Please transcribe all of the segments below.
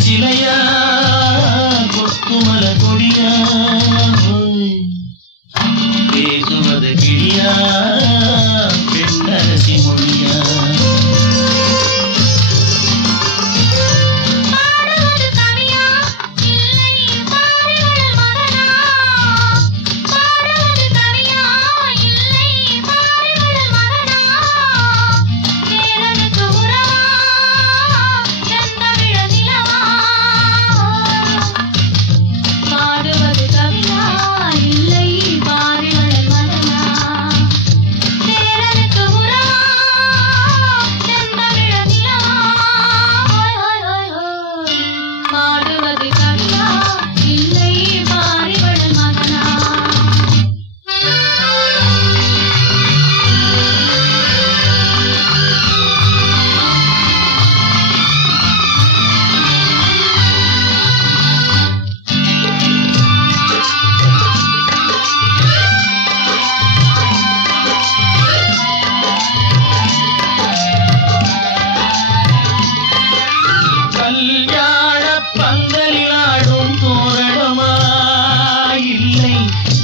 சிலையா கொத்துமல கொடியா பேசுவது கிளியா பெண்ணரசி மொழியா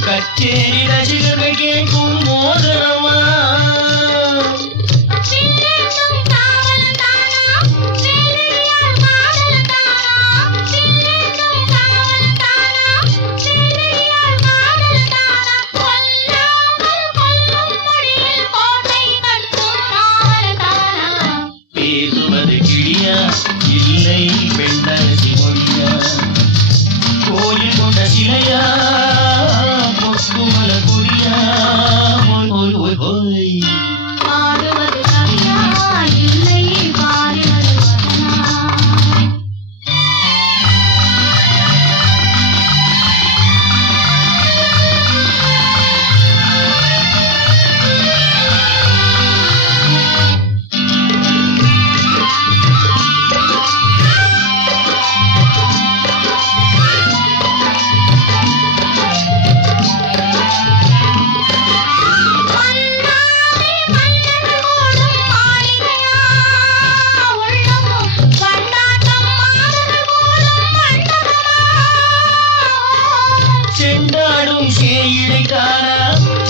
கச்சேரி ரசிகர்கள் கேட்கும் மோதிரமா பேசுவது கிளியா இல்லை பெண்ணரசி மொழியா கோயில் கொண்ட சிலையா கொத்துமல கொடியா ஓய் ஓய் ஓய் ஓய் பாடுவது கவியா இல்லை பாடுவது வதனா செண்டாடும் சேயிழைக்கானா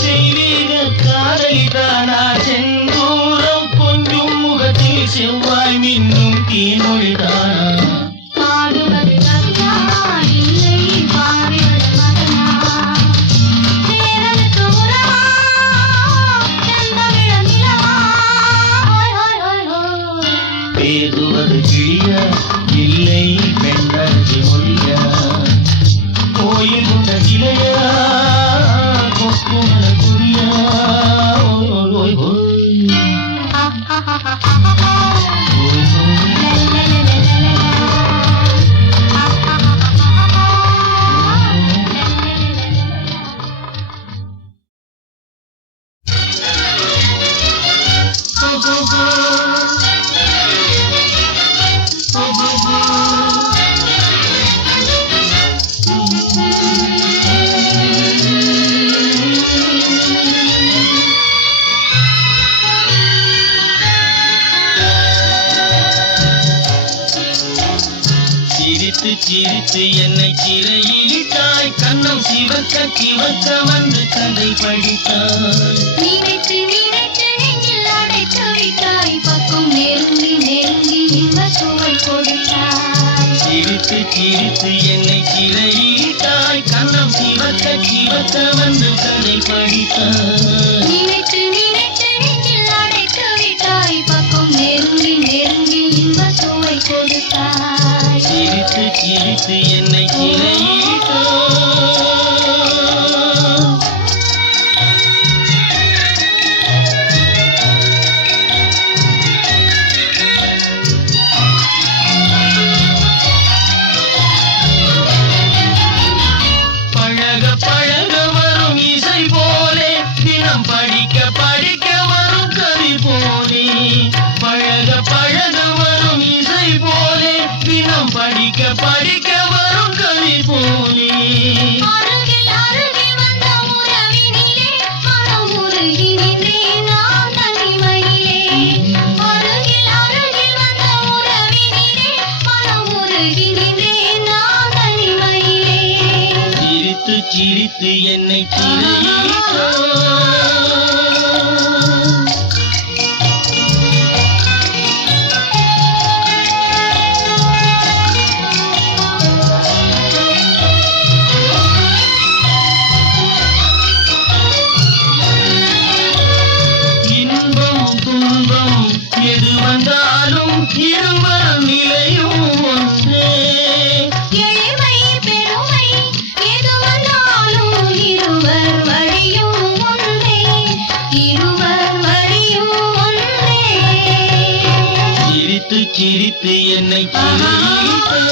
செய்வீக காதலிதானா செந்தூரம் கொஞ்சம் முகத்தில் செவ்வாய் மின்னும் தேனொழிதானா பாடுவது கவியா இல்லை பாடுவது வதனா தேரனுக்கு உறவா செந்தமிழ நிலவா ஓய் ஓய் ஓய் ஓய் பேசுவது கிளியா இல்லை பெண்ணரசி மொழியா கோயில் கொண்ட சிலையா கொக்குமல கொடியா ஓய் ஓய் ஓய் சிரித்து சிரித்து என்னை சிறையிட்டாய் கண்ணம் சிவக்க சிவக்க வந்து கதை படித்தாய் நினைத்து நினைத்து நெஞ்சில் அடைத்து விட்டாய் பக்கம் நெருங்கி நெருங்கி இன்ப சுவை கொடுத்தாய் சிரித்து சிரித்து என்னை சிறையிட்டாய் கண்ணம் சிவக்க சிவக்க வந்து கதை படித்தாய் நினைத்து நினைத்து நெஞ்சில் அடைத்து விட்டாய் பக்கம் நெருங்கி நெருங்கி இன்ப சுவை கொடுத்தாய் சிரித்து சிரித்து என்னை சிறையிட்டாய் பழக பழக வரும் இசை போலே தினம் படிக்க படிக்க வரும் கவி போலே பழக பழக வரும் இசை போலே தினம் படிக்க படிக்க வரும் சிரித்து என்னை சிறையிட்டாய். துன்பம் எது வந்தாலும் இருவர் நிலையும் ஒன்றே. எளிமை பெருமை எது வந்தாலும் இருவர் வழியும் ஒன்றே. இருவர் வழியும் ஒன்றே. சிரித்து சிரித்து என்னை சிரித்தாய்.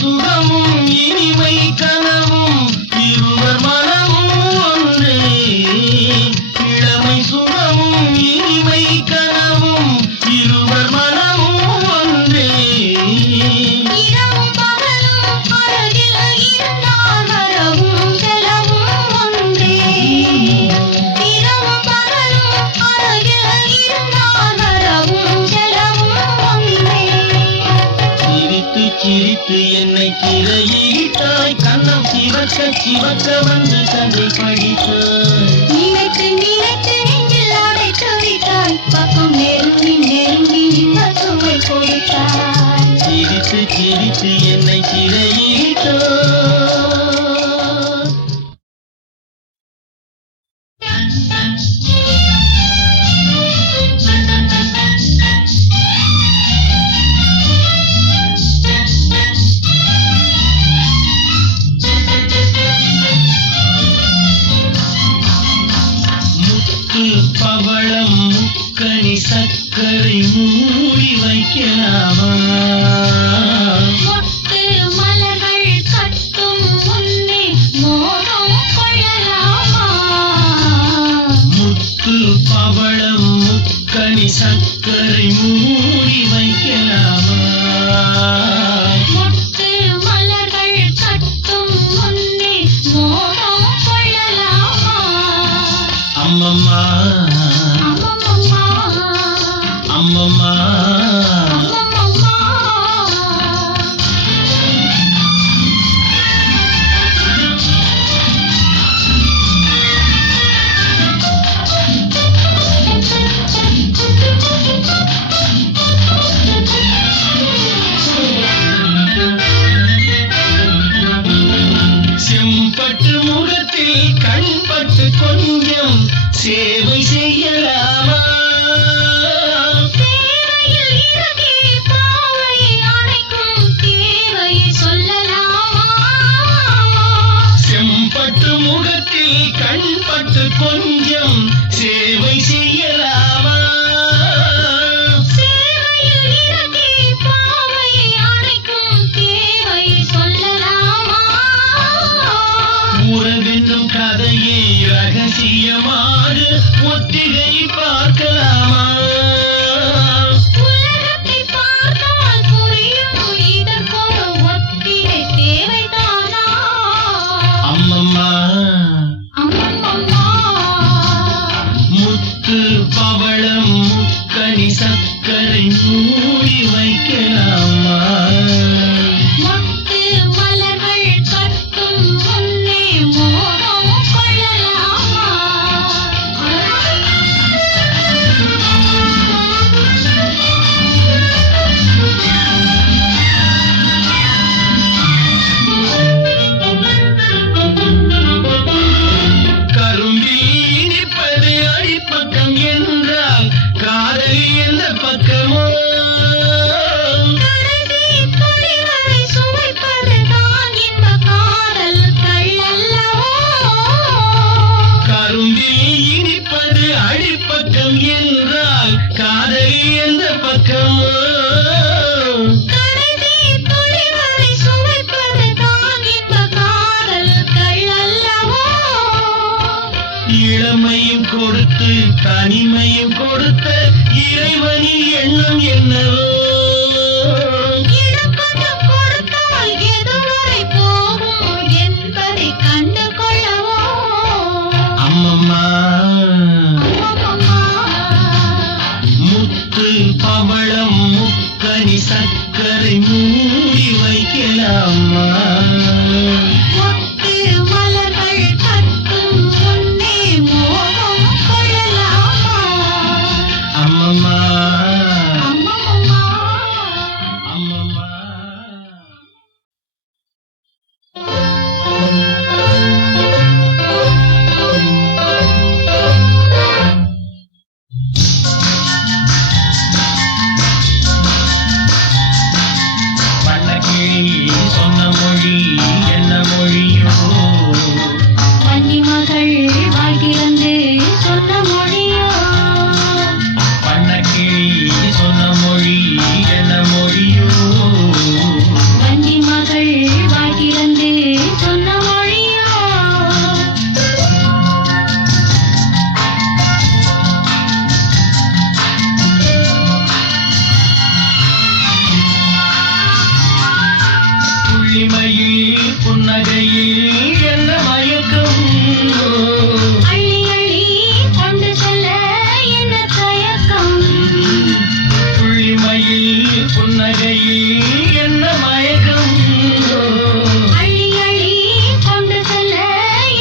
சுகமும் இனிமை கனவும் இருவர் மனமும் ஒன்றே. இளமை சுகமும் இனிமை கனவும் இருவர் மனமும் ஒன்றே. இரவும் பகலும் அருகில் இருந்தால் வரவும் செலவும் ஒன்றே. இரவும் பகலும் அருகில் இருந்தால் வரவும் செலவும் ஒன்றே. சிரித்து சிரித்து என்னை சிறையிட்டாய். கண்ணம் சிவக்க சிவக்க வந்து கதை படித்தாய். நினைத்து நினைத்து நெஞ்சில் அடைத்து வைத்தாய். பக்கம் நெருங்கி நெருங்கி இன்பச் சுவை கொடுத்தாய். சிரித்து சிரித்து என்னை சிறையிட்டாய். பவளம் முக்கனி சர்க்கரை மூடி வைக்கலாமா? மொட்டு மலர்கள் கட்டும் முன்னே மோகம் கொள்ளலாமா? முத்து பவளம் முக்கனி சர்க்கரை மூடி வைக்கலாமா? மொட்டு மலர்கள் கட்டும் முன்னே மோகம் கொள்ளலாமா? அம்மம்மா அம்மம்மா அம்மம்மா அம்மம்மா பனி சர்க்கரை மூடி வைக்கலாமா மொட்டு மலர்கள் கட்டும் முன்னே மோகம் கொள்ளலாமா அம்மம்மா அம்மம்மா அம்மம்மா சொன்ன மொழி என்ன மொழியோ வன்னி மகள் வாழ்கிறந்து சொன்ன மொழியோ பண்ணக்கிளி சொன்ன மொழி என்ன மொழியோ வன்னி மகள் வாழ்கிறந்து சொன்ன மொழியோ புள்ளிமையில் புன்னகையில் என்ன மயக்கம் அள்ளி அள்ளி கொண்டு செல்ல என்ன தயக்கம் புள்ளிமையில் புன்னகையில் என்ன மயக்கம் அள்ளி அள்ளி கொண்டு செல்ல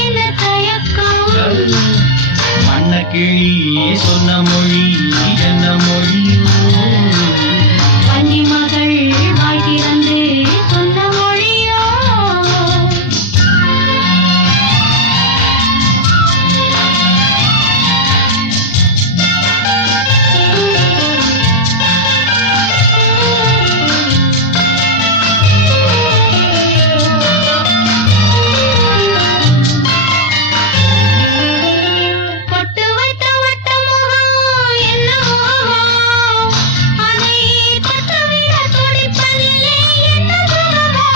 என்ன தயக்கம் பண்ணக்கிளி சொன்ன மொழி என்ன மொழியோ வன்னி மகள் வாழ்கிறந்து சொன்ன மொழியோ பொட்டு வைத்த வட்ட முகம் என்ன மோகம் அதை தொட்டுவிட துடிப்பதிலே என்ன சுகமோ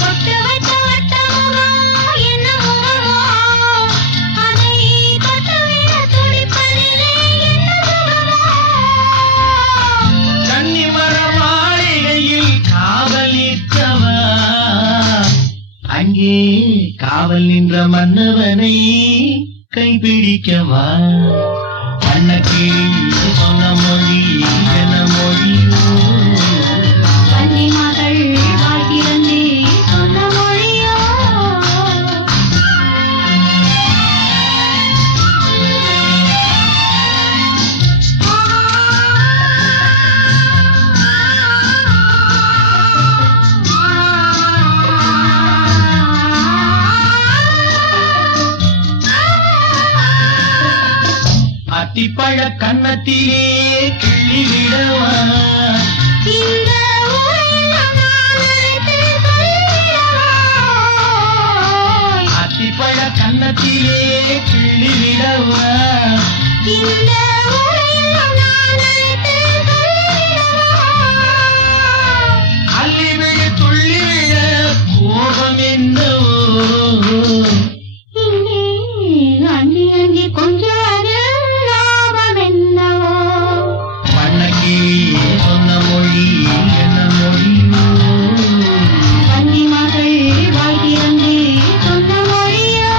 பொட்டு வைத்த வட்ட முகம் என்ன மோகமோ அதை தொட்டுவிட துடிப்பதிலே என்ன சுகமோ கன்னிமர மாளிகையில் காவலிட்டவா அங்கே காவல் நின்ற மன்னவனை கைப்பிடிக்கவா பண்ணக்கிளி சொன்ன மொழி என்ன மொழியோ வன்னி மகள் வாழ்கிறந்து சொன்ன மொழியோ அத்திப்பழ கன்னத்திலே கிள்ளி விடவா இந்த ஊரெல்லாம் நான் அழைத்து சொல்லிடவா அத்திப்பழ கன்னத்திலே கிள்ளி விடவா இந்த ஊரெல்லாம் நான் அழைத்து சொல்லிடவா அள்ளி விழ துள்ளி விழ கோபம் என்னவோ இங்கே அண்டி அண்டி கொஞ்சாது லாபம் என்னவோ பண்ணக்கிளி சொன்ன மொழி என்ன மொழியோ வன்னி மகள் வாழ்கிறந்து சொன்ன மொழியோ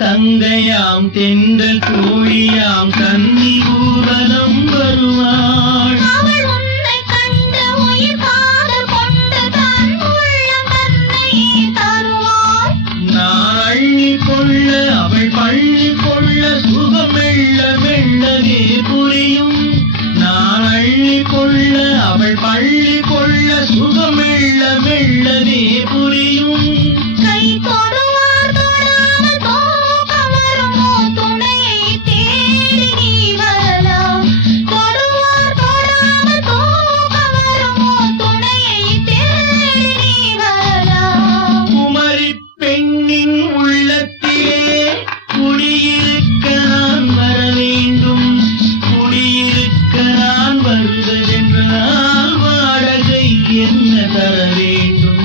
தங்கையாம் தென்றல் தோழியாம் கன்னி ஊர்வலம் வருவாள். அவள் உன்னை கண்டு உயிர் காதல் கொண்டு தன் உள்ளம் தன்னை தருவாள். நான் அள்ளி கொள்ள அவள் பள்ளி கொள்ள சுகம் மெல்ல மெல்லவே புரியும். நான் அள்ளி கொள்ள அவள் பள்ளி கொள்ள சுகம் மெல்ல மெல்லவே புரியும். கை தொடுவார் தொடாமல் தூக்கம் வருமோ துணையை தேடி நீ வரலாம். தொடுவார் தொடாமல் தூக்கம் வருமோ துணையை தேடி நீ வரலாம். குமரி பெண்ணின் உள்ளத்திலே குடியிருக்க நான் வர வேண்டும். குடியிருக்க நான் வருவதென்றால் வாடகை என்ன தர வேண்டும்?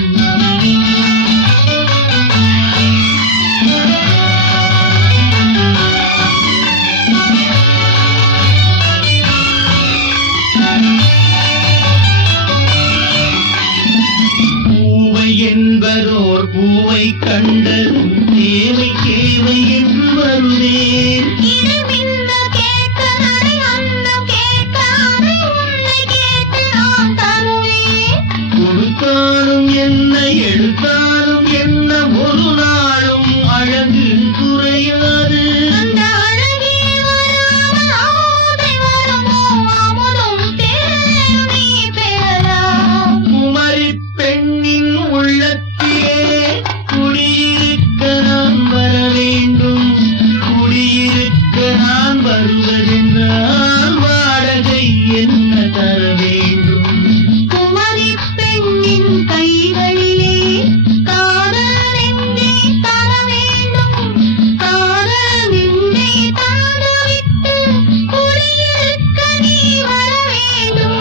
பூவை என்பதோர் பூவை கண்டதும் தேவை கேவை என்று வருவேன். இதை மின்ன கேட்க நடை அன்னம் கேட்க அதை உன்னை கேட்டு நான் தருவேன். கொடுத்தாலும் என்ன எடுத்தாலும் என்ன ஒரு நாளும் அழகு குறையாது. அந்த அழகே வராமல் ஆதை வருமோ அமுதும் தேனும் நீ பெறலாம். குமரி பெண்ணின் உள்ளத்திலே குடியிருக்க நான் வர வேண்டும். குடியிருக்க நான் வருவதென்றால் வாடகை என்ன தர வேண்டும்? குமரி பெண்ணின் கைகளிலே காதல் நெஞ்சை தர வேண்டும். காதல் நெஞ்சை தந்துவிட்டு குடியிருக்க நீ வர வேண்டும்.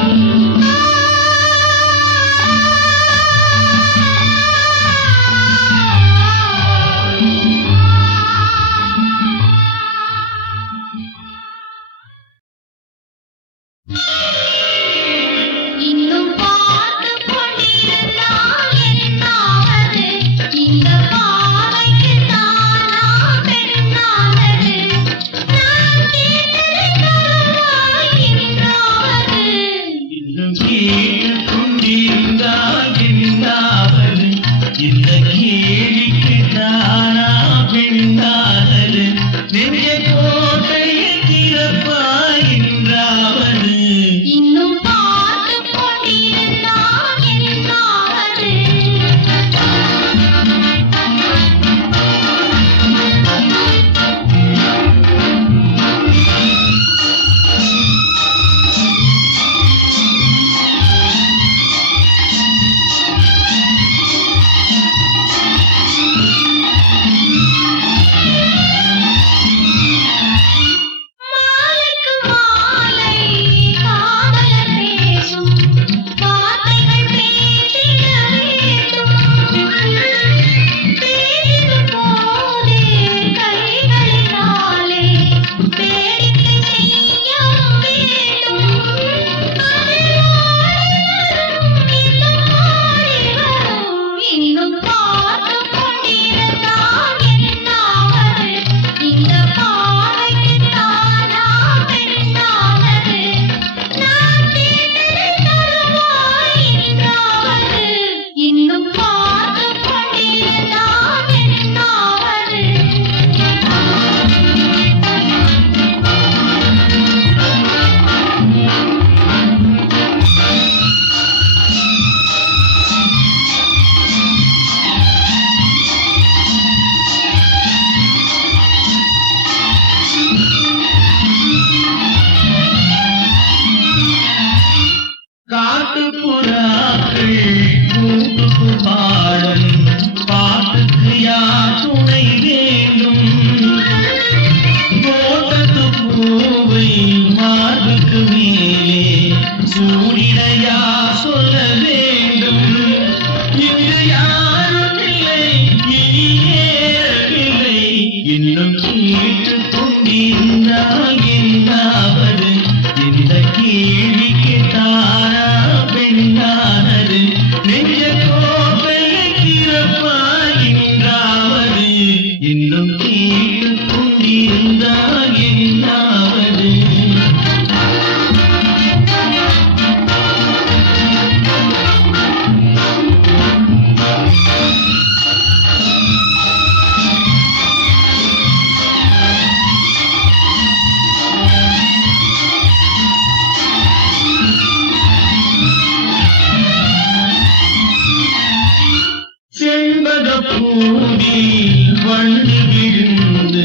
இன்னும் பார்த்து கொண்டிருந்தால் என்னாவது? இந்த பாவைக்கு தானா பெண்ணானது? நான் கேட்டதை தருவாய் என்றாவது? இன்னும் கேட்டுக் கொண்டிருந்தால் என்னாவது? இந்த கேலிக்கு தானா பெண்ணானது? நெஞ்ச கோட்டையை திறப்பாய் என்றாவது? இன்னும் பார்த்து கொண்டிருந்தால் என்னாவது? மாலைக்கு மாலை காதலர் பேசும் வார்த்தைகள் பேசிட வேண்டும். பேசும் போதே கைகளினாலே வேடிக்கை செய்ய வேண்டும். அதில் ஆடி வரும் இன்னும் ஆடி வரும். இன்னும் பார்த்து கொண்டிருந்தால் என்னாவது? இந்த பாவைக்கு தானா பெண்ணானது? நான் கேட்டதை தருவாய் என்றாவது? இன்னும் பார்த்து கொண்டிருந்தால் என்னாவது? காட்டுப்புறாக்கள் கூட்டுக்கு பாடும் பாட்டுக்கு யார் துணை வேண்டும்? தோட்டத்து பூவை மார்புக்கு மேலே சூடிட யார் சொல்ல வேண்டும்? இங்கு யாரும் இல்லை, இனி ஏறவில்லை. இன்னும் கேட்டுக் கொண்டிருந்தால் என்னாவது? இந்த கேள்விக்கு தானா பெண்ணானது? நெஞ்ச கோப்பையை திறப்பாய் வண்டு விழுந்து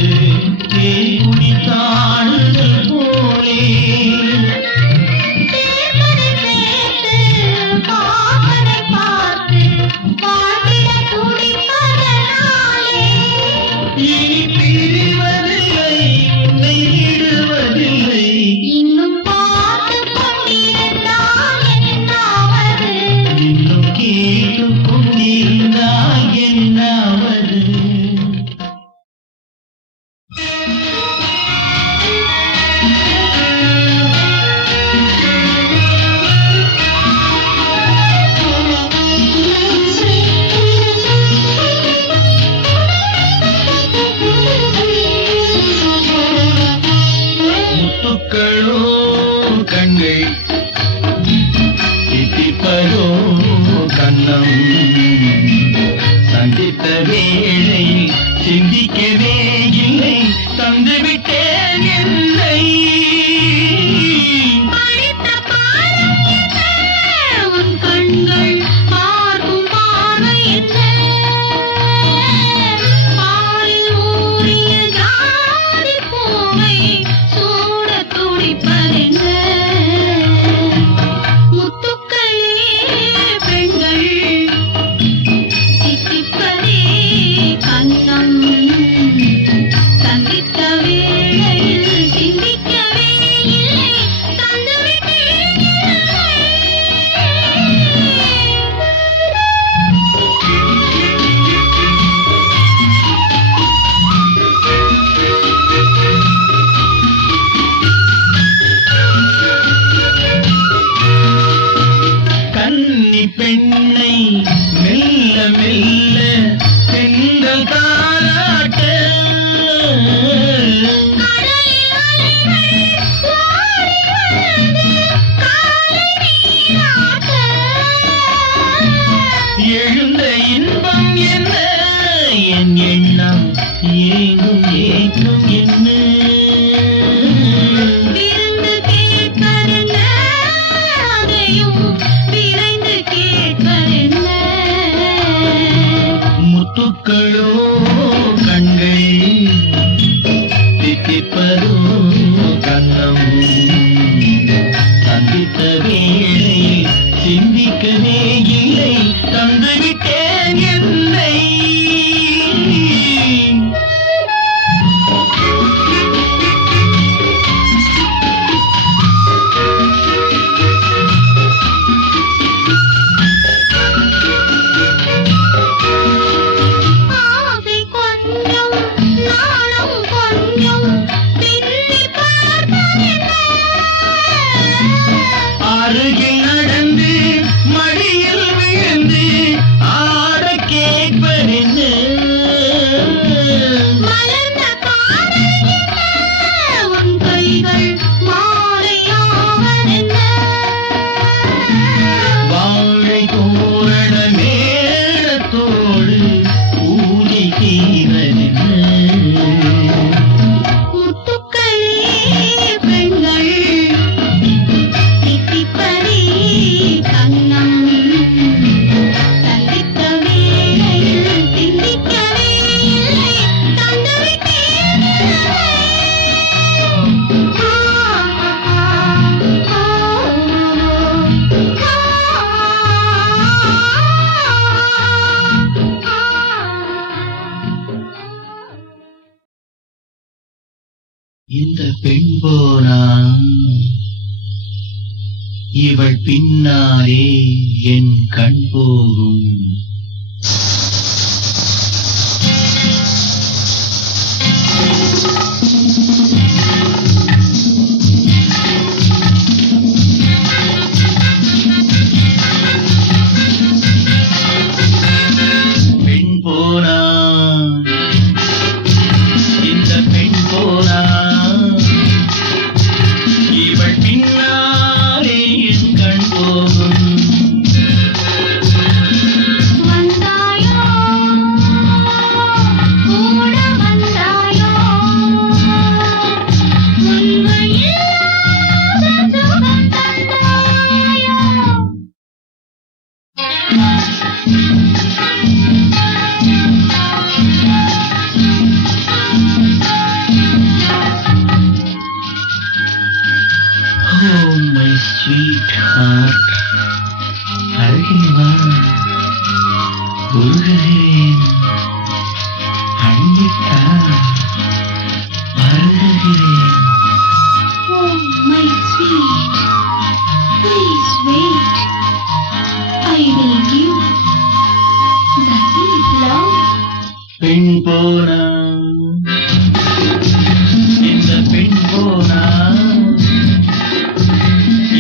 தேடித்தாடுதல் போலே சேர்ப்பதை சேர்த்து பார்ப்பதை பார்த்து வாழ்ந்திட துடிப்பதனாலே இனி பிரிவதில்லை உன்னை விடுவதில்லை இன்னும் பார்த்து கொண்டிருந்தால் என்னாவது இன்னும் கேட்டுக் கொண்டிருந்தால் என்னாவது முத்துக்களோ கண்கள் தித்திப்பதோ கண்ணம் சந்தித்த வேளையில் சிந்திக்கவே இல்லை தந்துவிட்டேன் என்னை படித்த பாடம் என்ன உன் கண்கள் பார்க்கும் பார்வை என்ன பாலில் ஊறிய ஜாதி பூவை சூடத் துடிப்பதென்ன முத்துக்களே பெண்கள் தித்திப்பதே கண்ணம் சந்தித்த வேளையில் சிந்திக்கவே இல்லை தந்துவிட்டேன் என்னை. கன்னி பெண்ணை மெல்ல மெல்ல பெண்கள் தாராட்ட கடலில் அலைகள் ஓடி வந்து காலை நீராட்ட எழுந்த இன்பம் என்ன என் எண்ணம் ஏங்கும் ஏக்கம் என்ன விருந்து கேட்பதென்ன அதையும் விரைந்து கேட்பதென்ன முத்துக்களோ கண்கள் தித்திப்பதோ கண்ணம் சந்தித்த வேளையில் சிந்திக்கவே இல்லை தந்துவிட்டேன் என்னை ஆசை கொஞ்சம் நாணம் கொஞ்சம் பின்னி பார்ப்பதென்ன அருகில் நடந்து மடியில் விழுந்து ஆட கேட்பதென்ன மலர்ந்த காதல் என்ன உன் கைகள் மாலையாவதென்ன வாழை தோரண மேளத்தோடு பூஜை செய்வதென்ன முத்துக்களே பெண்கள் தித்திப்பதே கண்ணம் சந்தித்த வேளையில் சிந்திக்கவே இல்லை தந்துவிட்டேன் இந்த பெண் போனா இவள் பின்னாலே என் கண் போகும் பெண் போனா இந்த பெண் போனா இவள் பின்னாலே என் கண் போகும் வந்தாயோ கூட வந்தாயோ முன்பு இல்லாத சுகம் தந்தாயோ ஸ்வீட் ஹார்ட், அருகில் வா, உருகுகிறேன், அன்னிட்டா வருகிறேன். Oh, my sweet, please wait. I will give. That is love. பெண் போனா, இந்த பெண் போனா,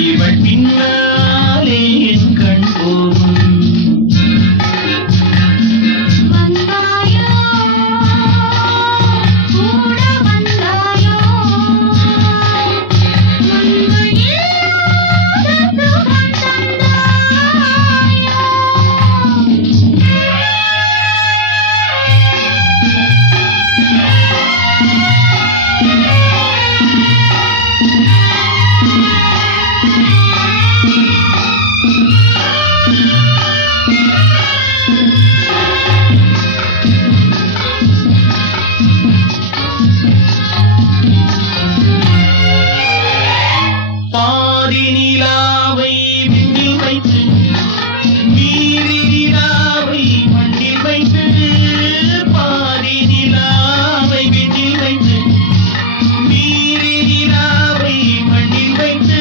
இவள் பின்னாலே என் கண் போகும். வந்தாயோ, கூட வந்தாயோ, முன்பு இல்லாத சுகம் தந்தாயோ. பாதி நிலாவை விண்ணில் வைத்து, மீதி நிலாவை மண்ணில் வைத்து, பாதி நிலாவை விண்ணில் வைத்து, மீதி நிலாவை மண்ணில் வைத்து,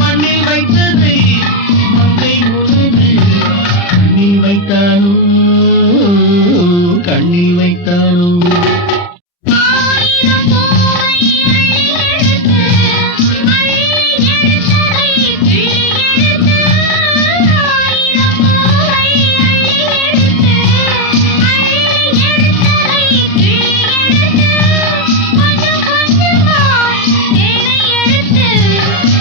மண்ணில் வைத்ததை மங்கை உணர்ந்து கண்ணில் வைத்தானோ, கண்ணில் வைத்தானோ. ஆயிரம் பூவை அள்ளி எடுத்து, அள்ளி எடுத்ததை கிள்ளி எடுத்து. ஆயிரம் பூவை அள்ளி எடுத்து, அள்ளி எடுத்ததை கிள்ளி எடுத்து. கொஞ்சம் கொஞ்சமாய் தேனை எடுத்து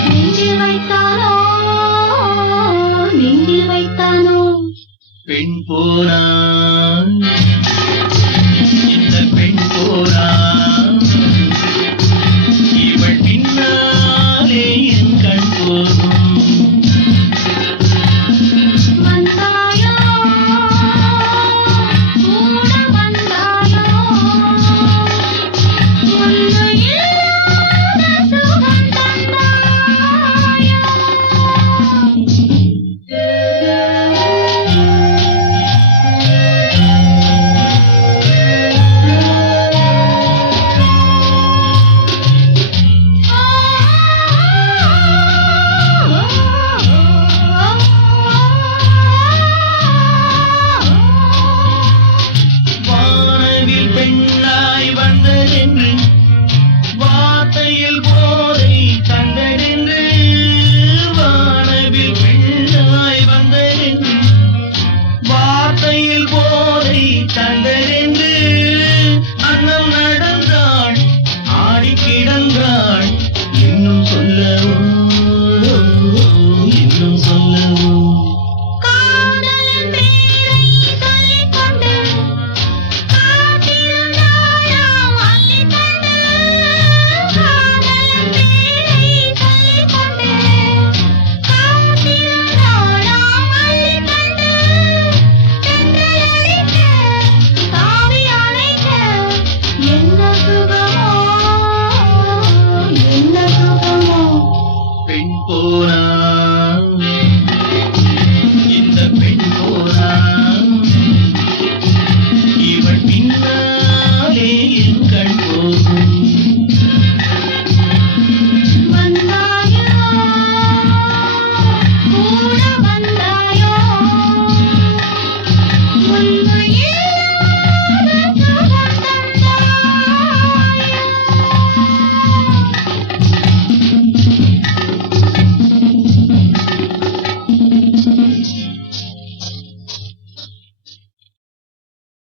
நெஞ்சில் வைத்தானோ, நெஞ்சில் வைத்தானோ. பெண் போனா, இந்த பெண் போனா,